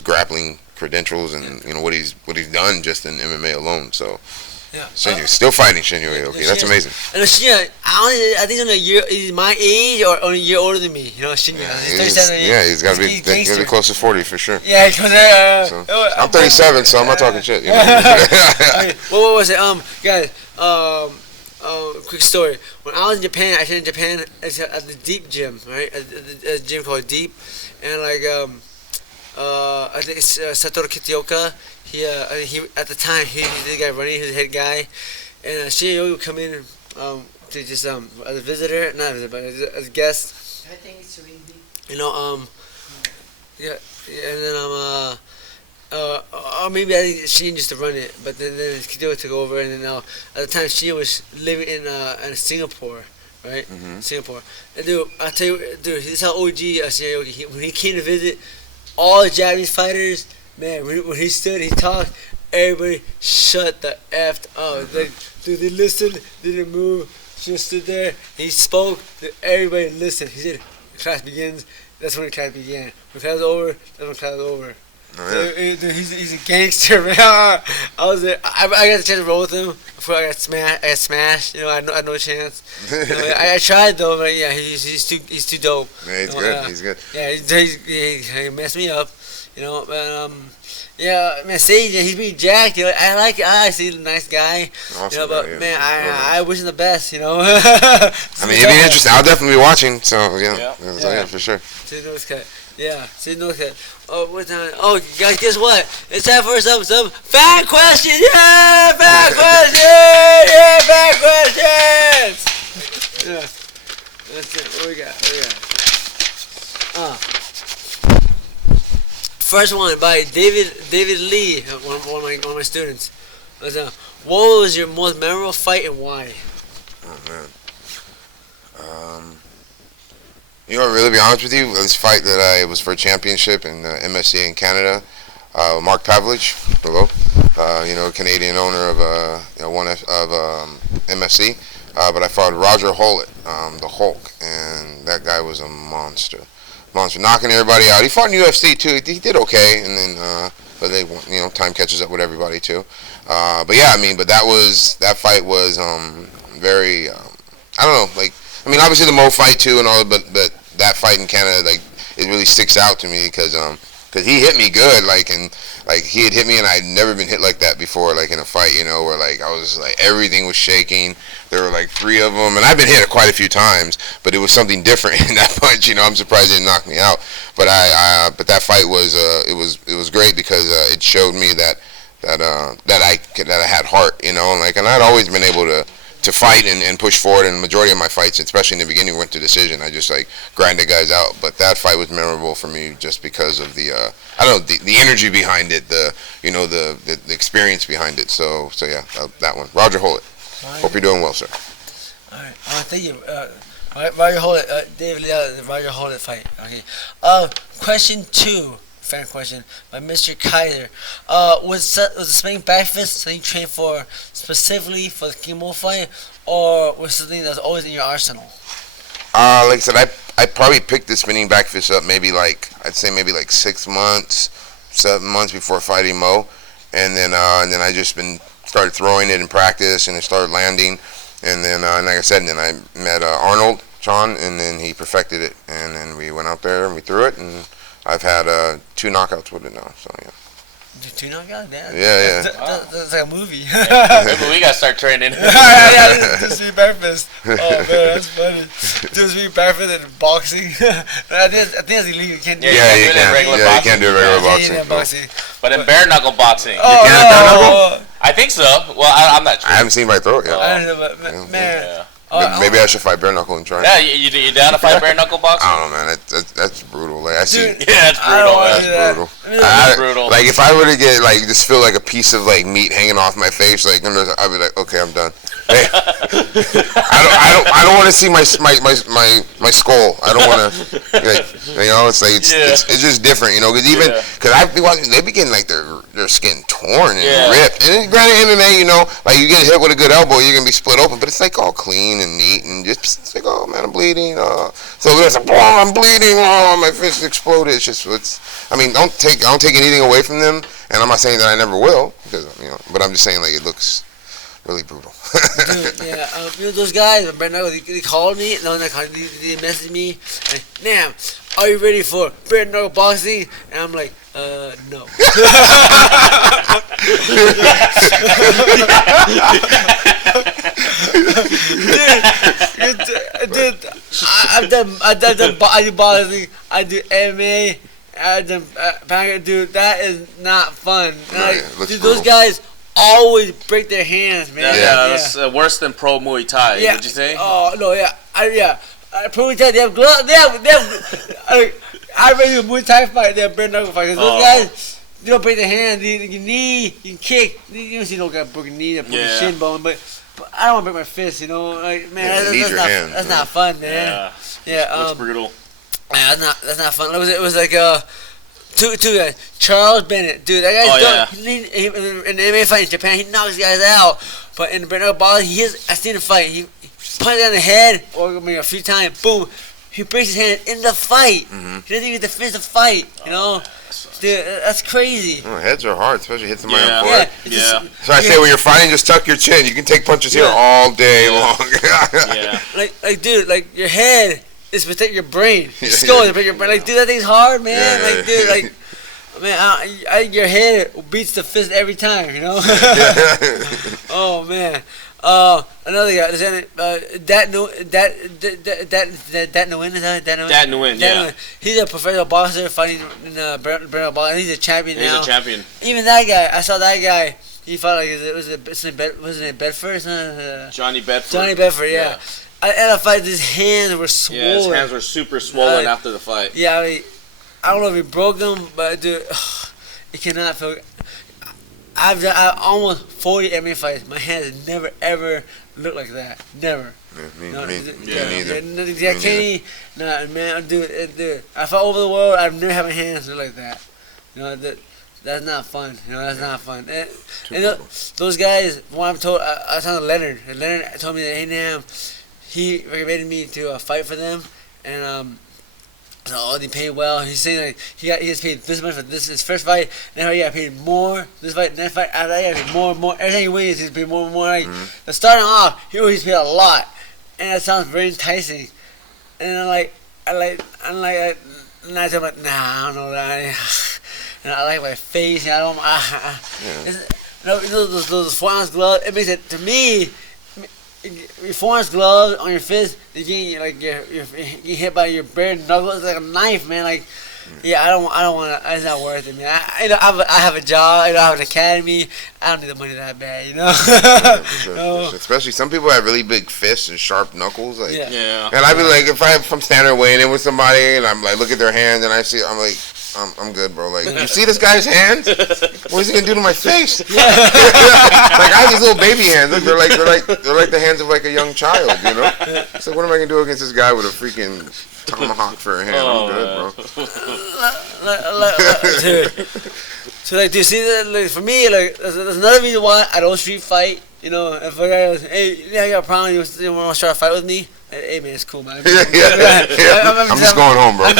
grappling credentials and you know what he's done just in MMA alone. So. Yeah. Shinya still fighting Shinya Yoki. That's amazing. And Shinya, I think he's my age or only a year older than me. You know, Shinya. He's 37 years. Yeah, he's got to be close to 40 for sure. Yeah, because I'm 37, so I'm not talking shit. You know? What was it? Guys, quick story. When I was in Japan, I trained in Japan at the Deep gym, right? At a gym called Deep, and like I think it's Satoru Kitioka. He at the time he was the guy running, he was the head guy, and Shinya Yogi would come in to just as a visitor, not as a but as a guest. I think it's really big. You know, and then or maybe I think Shinya used to run it, but then Kitioka took over, and then at the time Shinya was living in Singapore, right? Mm-hmm. Singapore. And dude, I tell you, this is how OG Shinya Yogi. When he came to visit, all the Japanese fighters. Man, when he stood, he talked, everybody shut the F up. They listened, didn't move, just stood there. He spoke, everybody listened. He said, class begins, that's when the class began. When class is over, that's when class is over. Oh, yeah. He's a gangster, man. I was there. I got the chance to roll with him before I got smashed. You know, I had no chance. You know, I tried though, but yeah, he's too dope. Yeah, he's good. He's good. Yeah, he messed me up. You know, but yeah, man, Sage, he's pretty jacked. You know, I like it. I see he's a nice guy. Awesome, you know, but man, I wish him the best. You know. I mean, it'd be interesting. I'll definitely be watching. So yeah, for sure. Sage Northcutt. Yeah, Sage Northcutt. Oh, what time? Oh, guys, guess what? It's time for some fan questions. Yeah, fan questions. Yeah, fan questions. Yeah, that's it. What we got? First one by David Lee, one of my students. What was your most memorable fight and why? Oh man. You know, really be honest with you, this fight that was for a championship in MSC in Canada. Mark Pavlich, hello. You know, Canadian owner of MSC. But I fought Roger Hollett, the Hulk, and that guy was a monster, knocking everybody out. He fought in UFC too. He did okay, and then but they, you know, time catches up with everybody too. But yeah, I mean, but that fight was very I don't know, like, I mean, obviously the Mo fight too and all, but that fight in Canada, like, it really sticks out to me because he hit me good, like, and like he had hit me and I'd never been hit like that before, like in a fight, you know, where like I was like everything was shaking. There were like 3 of them, and I've been hit quite a few times, but it was something different in that punch. You know, I'm surprised it didn't knock me out. But but that fight was it was great because it showed me that I had heart, you know, and I'd always been able to fight and push forward. And the majority of my fights, especially in the beginning, went to decision. I just like grinded guys out. But that fight was memorable for me just because of the I don't know, the energy behind it, the experience behind it. So yeah, that one. Roger Hollett. Hope you're doing well, sir. All right. Thank you. Roger Hollett. David Leal, the Roger Hollett fight. Okay. Question 2. Fan question by Mr. Kaiser. Was the spinning back fist something you trained for specifically for the King Bull fight, or was something that's always in your arsenal? Like I said, I probably picked the spinning back fist up maybe I'd say maybe 6 months, 7 months before fighting Mo, and then I just started throwing it in practice, and it started landing, and then like I said, and then I met Arnold Chan, and then he perfected it, and then we went out there and we threw it, and I've had 2 knockouts with it now, so yeah. 2 knockouts? Yeah. That's like a movie. Maybe we gotta start training. Just be breakfast. Oh man, that's funny. Just be breakfast and boxing. I think that's illegal. You can't do you can't do regular boxing. But in bare knuckle boxing, you can bare knuckle? I think so. Well, I'm not sure. I haven't seen my throat yet. I don't know, but man. Maybe I should fight bare knuckle and try. Yeah, you down to fight bare knuckle boxing? I don't know, man. That's brutal. Like I see. Dude, yeah, it's brutal. That's brutal. Like if I were to get just feel like a piece of meat hanging off my face, I'd be like, okay, I'm done. Hey, I don't want to see my skull. I don't want to. It's just different, you know. Because I've been watching, they be getting their skin torn and ripped. And granted, MMA, you know, you get hit with a good elbow, you're gonna be split open, but it's all clean and neat and just it's oh man, I'm bleeding. So it's boom, I'm bleeding. Oh, my fist exploded. I don't take anything away from them, and I'm not saying that I never will, because but I'm just saying it looks really brutal. Dude, yeah, those guys, they called me, they messaged me, and, "Damn, are you ready for bare knuckle boxing?" And I'm like, no. Dude, I do boxing, I do MMA, I do dude, that is not fun. Dude, those guys always break their hands, man. Yeah. It's worse than pro Muay Thai. Yeah. Would you say? Oh no, pro Muay Thai, they have gloves. They have. I ready to Muay Thai fight. They have bare knuckle fight. Those guys, they don't break their hands. You can knee, you can kick. You don't see no guy broken knee, a broken shin bone, but I don't want to break my fist. You know, man, that's not fun, man. Yeah. Looks brutal. Yeah, that's not fun. It was like two guys. Charles Bennett, dude, that guy's done. In the MMA fight in Japan, he knocks guys out. But in the bare knuckle boxing, I seen him fight. He punched on the head, or a few times, boom. He breaks his hand in the fight. Mm-hmm. He doesn't even finish the fight, you know? Dude, that's crazy. Oh, heads are hard, especially hit somebody on the forehead. Yeah. So I say when you're fighting, just tuck your chin. You can take punches here all day long. Yeah. Dude, your head is to protect your brain. Your skull is to protect your brain. Dude, that thing's hard, man. Man, your head beats the fist every time, you know? Oh, man. Another guy, Dat Nguyen. He's a professional boxer fighting in Bellator boxing. He's a champion now. He's a champion. Even that guy, I saw that guy. He fought wasn't it Bedford? Johnny Bedford. Johnny Bedford, yeah. At a fight, his hands were swollen. Yeah, his hands were super swollen after the fight. Yeah, I don't know if he broke them, but dude, it cannot feel. I've almost 40 MMA fights. My hands never ever looked like that. Never. Me neither. Kenny, nah, man, dude. I fought over the world. I've never had my hands look like that. You know that's not fun. You know that's not fun. And those guys, when I'm told, I was talking to Leonard. And Leonard told me that he recommended me to fight for them, and they paid well. He's saying he gets paid this much for his first fight, and he got paid more this fight, next fight, after that he got paid more and more. Every time he wins, he's paid more and more. Starting off, he always paid a lot, and that sounds very enticing. And I'm like, I'm like, nah, I don't know that. And I like my face. And I don't. Those forearm gloves. It makes it to me. Your forearm gloves on your fist, you get hit by your bare knuckles. It's like a knife, man. Like, yeah, I don't want to. It's not worth it, man. I have a job. I have an academy. I don't need the money that bad, you know. Yeah, for sure. Especially some people have really big fists and sharp knuckles. Like, Yeah. And I'd be like, if I'm standing weighing in with somebody and I'm like, look at their hands and I see, I'm like, I'm good, bro. Like, you see this guy's hands? What is he gonna do to my face? Like, I have these little baby hands. Look, they're like the hands of like a young child, you know. So what am I gonna do against this guy with a freaking tomahawk for a hand? I'm good, bro. Dude. So like, do you see that? Like, for me, like, there's another reason why I don't street fight. You know, if a guy goes, hey, yeah, I got a problem. You want to start a fight with me? Hey man, it's cool, man. I'm just going home, bro. You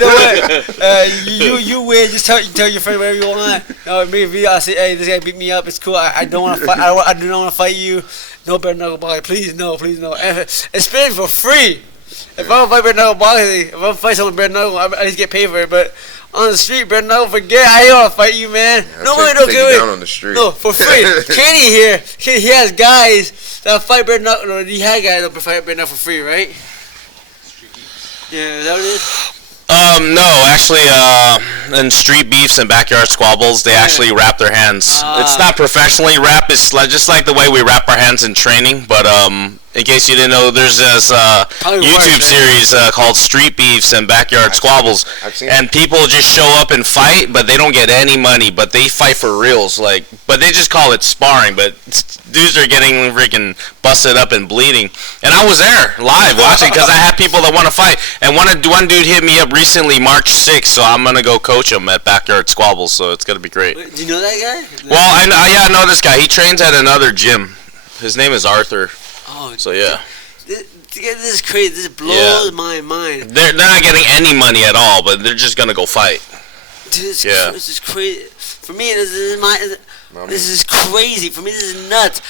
know what? You win. Just tell your friend whatever you want. Maybe I say, hey, this guy beat me up. It's cool. I don't want to fight. I do not want to fight you. No bare knuckle boxing. Please no. And especially for free. If I'm fight bare knuckle boxing, if I'm fight someone bare knuckle, I at least get paid for it. But on the street, bare knuckle, forget. I don't want to fight you, man. Yeah, Nobody take do you it. down on the street. No, for free. Kenny here, he has guys that fight bare knuckle. No, he had guys that fight bare knuckle for free, right? Yeah, is that what it is? No, actually, in street beefs and backyard squabbles, they actually wrap their hands. It's not professionally wrapped. It's just like the way we wrap our hands in training. But in case you didn't know, there's this YouTube series called Street Beefs and Backyard Squabbles, and people just show up and fight, but they don't get any money. But they fight for reals, like. But they just call it sparring. But dudes are getting freaking busted up and bleeding. And I was there live watching because I had people that want to fight. And one dude hit me up recently, March 6th, so I'm gonna go coach him at Backyard Squabbles. So it's gonna be great. Wait, do you know that guy? Well, I know this guy. He trains at another gym. His name is Arthur. Oh, so yeah. This is crazy. This blows my mind. They're not getting any money at all, but they're just gonna go fight. Dude, this is crazy. For me, this is crazy. For me, this is nuts.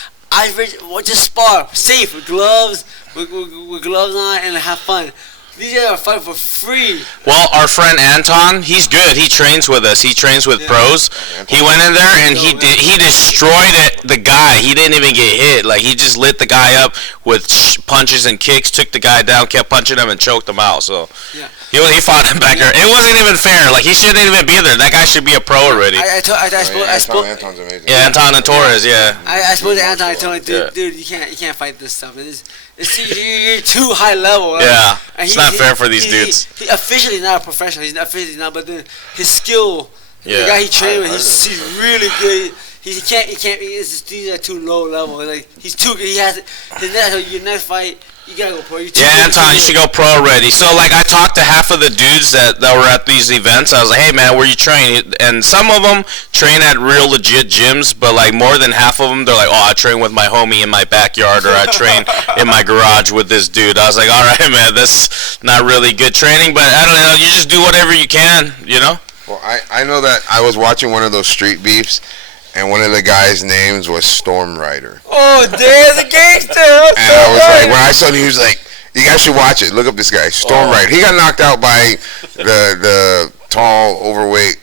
Just spar safe with gloves, with gloves on, and have fun. These guys are fighting for free. Well, our friend Anton, he's good. He trains with us. He trains with pros. He went in there and he destroyed the guy. He didn't even get hit. Like, he just lit the guy up with punches and kicks, took the guy down, kept punching him, and choked him out. So he fought him back there. It wasn't even fair. Like, he shouldn't even be there. That guy should be a pro already. I spoke. Anton's amazing. Yeah, Anton and Torres. Yeah. I spoke to Anton. I told him, dude, you can't fight this stuff. You're too high level. Right? Yeah, it's not fair for these dudes. He officially not a professional. He's not officially not, but then his skill, the guy he trained with, he's really good. He can't. These are too low level. Like, he's too good. He has your next fight. You gotta go pro. Anton, you should go pro already. So, like, I talked to half of the dudes that were at these events. I was like, hey, man, where you train? And some of them train at real legit gyms, but, like, more than half of them, they're like, oh, I train with my homie in my backyard, or I train in my garage with this dude. I was like, all right, man, that's not really good training, but I don't know. You just do whatever you can, you know? Well, I know that I was watching one of those street beefs, and one of the guys' names was Storm Rider. Oh, there's a gangster! And I was like, when I saw him, he was like, you guys should watch it. Look up this guy, Storm Rider. He got knocked out by the tall, overweight,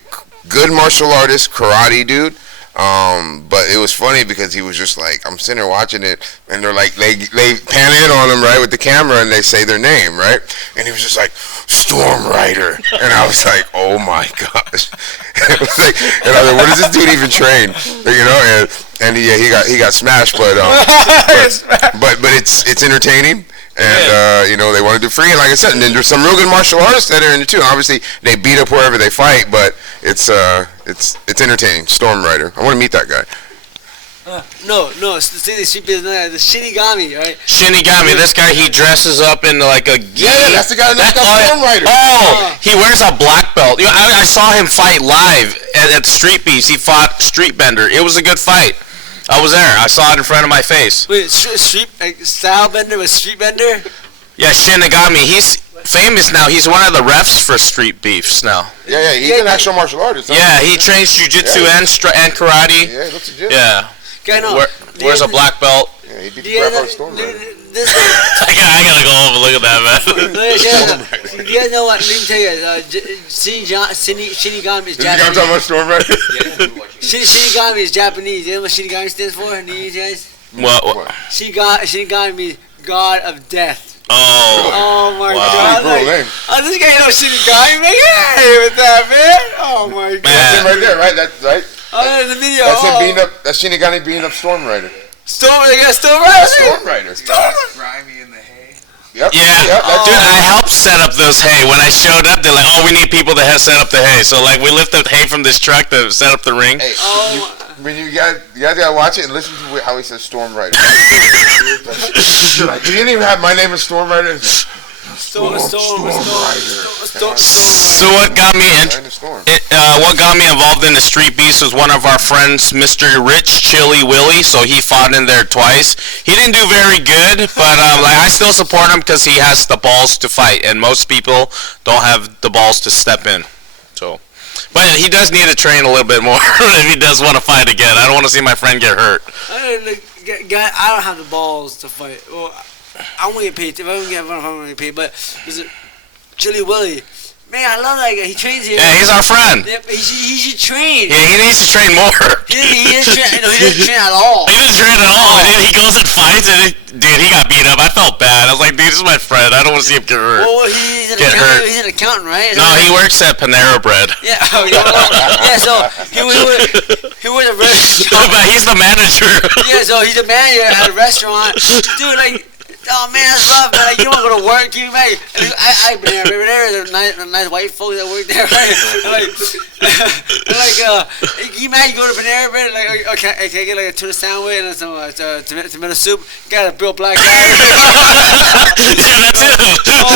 good martial artist, karate dude. But it was funny because he was just like, I'm sitting there watching it, and they're like, they pan in on him, right, with the camera, and they say their name, right? And he was just like, Storm Rider. And I was like, oh my gosh. And I was like, where does this dude even train? You know, and he got smashed, but it's entertaining. And, they want to do free. And like I said, and then there's some real good martial artists that are in it too. And obviously, they beat up wherever they fight, but it's entertaining. Storm Rider. I want to meet that guy. No, it's the Shinigami, right? Shinigami, this guy, he dresses up in like a gi. Yeah, that's the guy that's got Storm Rider. Oh, he wears a black belt. You know, I saw him fight live at Street Beefs. He fought Street Bender. It was a good fight. I was there. I saw it in front of my face. Wait, Style Bender with Street Bender? Yeah, Shinigami. He's famous now. He's one of the refs for Street Beefs now. Yeah, he's an actual martial artist. Yeah, he trains jiu-jitsu and karate. Yeah, he looks legit. Yeah. Wears a black belt. Yeah, he beat the crap out of Storm Rider. I gotta go home and look at that, man. Do you guys know what? Let me tell you. Shinigami is Japanese. You guys talking about Storm Rider? Shinigami is Japanese. You know what Shinigami stands for? You guys? What? Shinigami means God of Death. Oh my wow. God! Like, this guy knows Shinigami. Man, get out of here with that, man! Oh my God! That's him right there, right? That's right. Oh, in the video. That's him beating up. That's Shinigami beating up Storm Rider. Storm Rider. Storm Rider. Grimy in the hay. Yep. Yeah, dude, I helped set up those hay. When I showed up, they're like, "Oh, we need people to set up the hay." So like, we lifted hay from this truck to set up the ring. Hey, when you guys gotta watch it and listen to how he says Storm Rider. You didn't even have my name is Storm Rider. Storm Rider. So what got me involved in the street beefs was one of our friends, Mr. Rich Chili Willie. So he fought in there twice. He didn't do very good, but like I still support him because he has the balls to fight, and most people don't have the balls to step in. So, but he does need to train a little bit more if he does want to fight again. I don't want to see my friend get hurt. I don't have the balls to fight. Well, I won't get paid. If I don't get one, I'm going to get paid. But Chili Willie, man, I love that guy. He trains here. Yeah, he's our friend. Yeah, he should train. Yeah, he needs to train more. He doesn't train at all. He doesn't train at all. And then he goes and fights, and dude, he got beat up. I felt bad. I was like, dude, this is my friend. I don't want to see him get hurt. Well, he's an accountant, right? No, he works at Panera Bread. Yeah, yeah. So he was a restaurant. But he's the manager. Yeah, so he's a manager at a restaurant. Dude, like, oh man, that's rough, man. Like, you don't want to go to work, you man. I've been there. There's nice white folks that work there, right? You man, you go to Panera Bread, like, okay, can I get like a tuna sandwich and some tomato soup? Got a real black guy. Yeah, that's it. Oh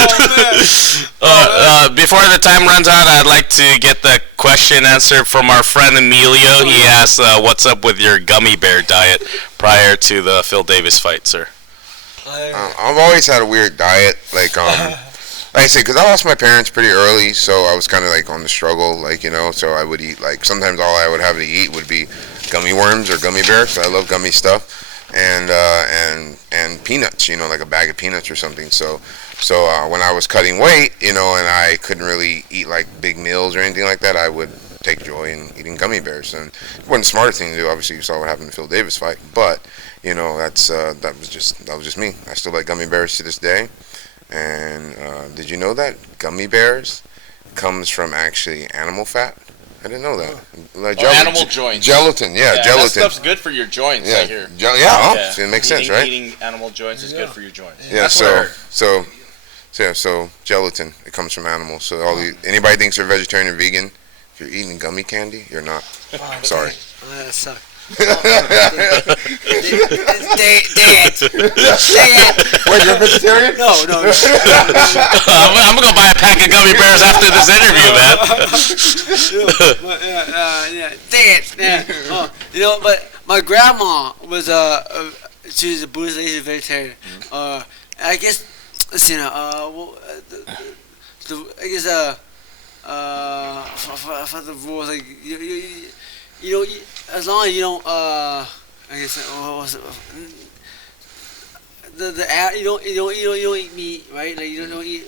man. Before the time runs out, I'd like to get the question answered from our friend Emilio. He asked, "What's up with your gummy bear diet prior to the Phil Davis fight, sir?" I've always had a weird diet, like I say, because I lost my parents pretty early, so I was kind of like on the struggle, like, you know, so I would eat, like, sometimes all I would have to eat would be gummy worms or gummy bears, so I love gummy stuff, and peanuts, you know, like a bag of peanuts or something, so when I was cutting weight, you know, and I couldn't really eat, like, big meals or anything like that, I would take joy in eating gummy bears, and it wasn't the smartest thing to do. Obviously, you saw what happened in the Phil Davis fight, but you know, that was just me. I still like gummy bears to this day. And did you know that gummy bears comes from actually animal fat? I didn't know that. Like animal joints. Gelatin, gelatin. That stuff's good for your joints. Yeah, I hear. So it makes sense, right? Eating animal joints is good for your joints. Yeah, so gelatin. It comes from animals. So anybody thinks they're vegetarian or vegan, if you're eating gummy candy, you're not. Sorry. That sucks. Wait, you're a vegetarian? No. I'm gonna buy a pack of gummy bears after this interview, man. You know, but my grandma was she was a Buddhist lady, vegetarian. I guess let's see now. I guess for the rules, like you know, as long as you don't, I guess, you don't eat meat, right? Like you don't eat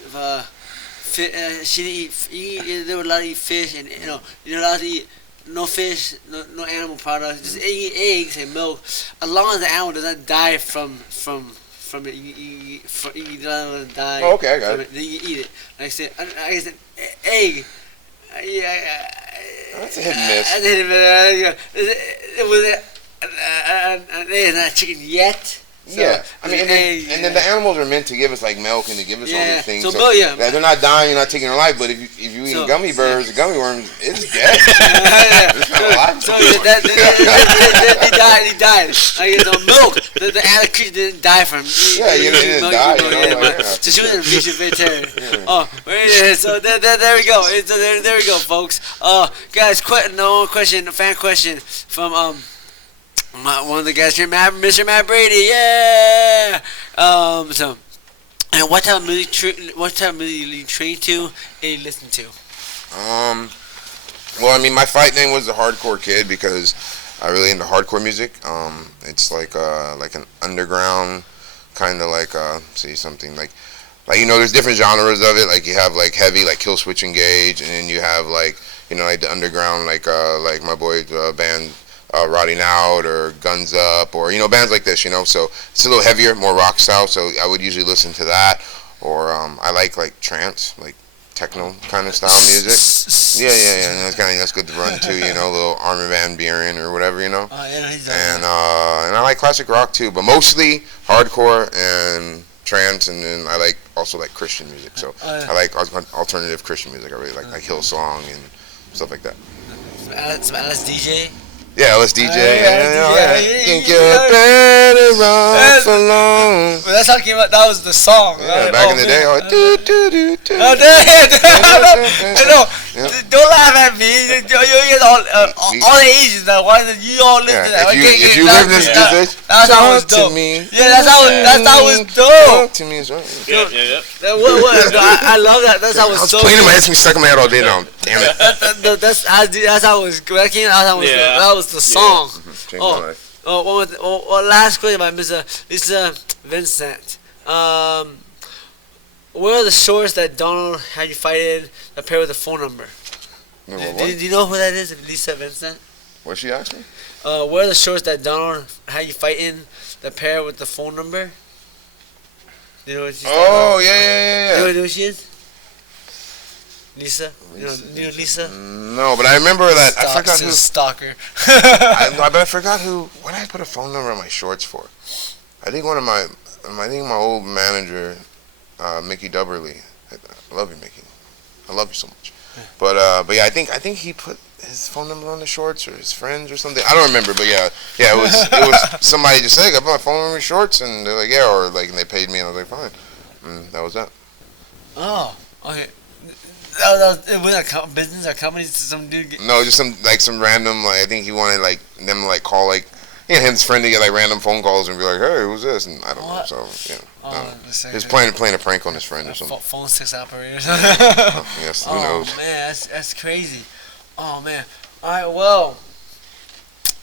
fish. They were allowed to eat fish, and you know, you're allowed to eat no fish, no animal products. Just eat eggs and milk, as long as the animal doesn't die from it. You don't let it die. Oh, okay, I got it. Then you eat it. Like I said, egg. Yeah. That's a hit and miss. It's not chicken yet. So, yeah, I mean, and then the animals are meant to give us like milk and to give us all these things. So they're not dying, you're not taking their life. But if you eat gummy bears, gummy worms, it's dead. It's not alive. So he died. Like milk, the animal creature didn't die from. You didn't die. So she was a vegetarian. Yeah. So there we go. There we go, folks. Guys, fan question from one of the guys here, Mr. Matt Brady, yeah. So, and what type of music you train to and you listen to? Well, I mean, my fight name was the Hardcore Kid because I really into hardcore music. It's like an underground kind of like see something like there's different genres of it. Like you have like heavy like Kill Switch Engage, and then you have like like the underground like my boy band Rotting Out or Guns Up or bands like this. So it's a little heavier, more rock style. So I would usually listen to that, or I like trance, like techno kind of style music. Yeah. And that's good to run to. A little Armin van Buuren or whatever. And I like classic rock too, but mostly hardcore and trance, and then I also like Christian music. So I like alternative Christian music. I really like Hillsong and stuff like that. Some LSDJ. Yeah, LSDJ. Think you're better off alone. But that's how it came out. That was the song. Yeah, right? back in the day. Don't laugh at me. You all the Asians that wanted you all listen to that. If you live in this age, that's how it was dope. Yeah, that's how it was dope. Talk to me is right. Yeah. I love that. That's how it was so. Playing in my head, it's been stuck in my head all day now. Damn it. That's how it was. When I came out, that was the song. Changed my life. One last question about Mr. Vincent. Where are the shorts that Donald had you fight in that pair with the phone number? No, Do you know who that is? Lisa Vincent? What she asked me? Where are the shorts that Donald had you fight in that pair with the phone number? Do you know what she's talking about? Yeah. You know who she is? Lisa? You know Lisa? No, but I remember that. I forgot who. Stalker. But I forgot who. What did I put a phone number on my shorts for? I think my old manager, Mickey Dubberly. I love you, Mickey. I love you so much. But yeah, I think he put his phone number on the shorts, or his friends or something. I don't remember, but yeah, it was somebody just said, I put my phone number on your shorts, and they're like, yeah, or like, and they paid me, and I was like, fine. And that was that. Oh, okay. That was a business or company? Some dude? No, just some random, I think he wanted them to call him and his friend to get random phone calls and be like, hey, who's this? And I don't know. So yeah, he was playing a prank on his friend or something. Phone sex operators. Yes, who knows? Oh man, that's crazy. Oh man. All right, well,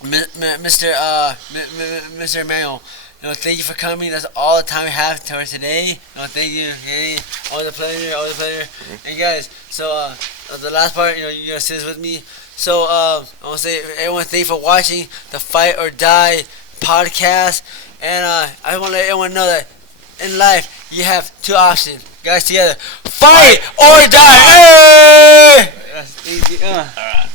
Mr. Emannuel, thank you for coming. That's all the time we have for today. Thank you. Hey, all the pleasure. Mm-hmm. And guys, so the last part, you're gonna say this with me. So I want to say, everyone, thank you for watching the Fight or Die podcast. And I want to let everyone know that in life you have two options. Guys, together, fight or die. Hey! That's easy. All right.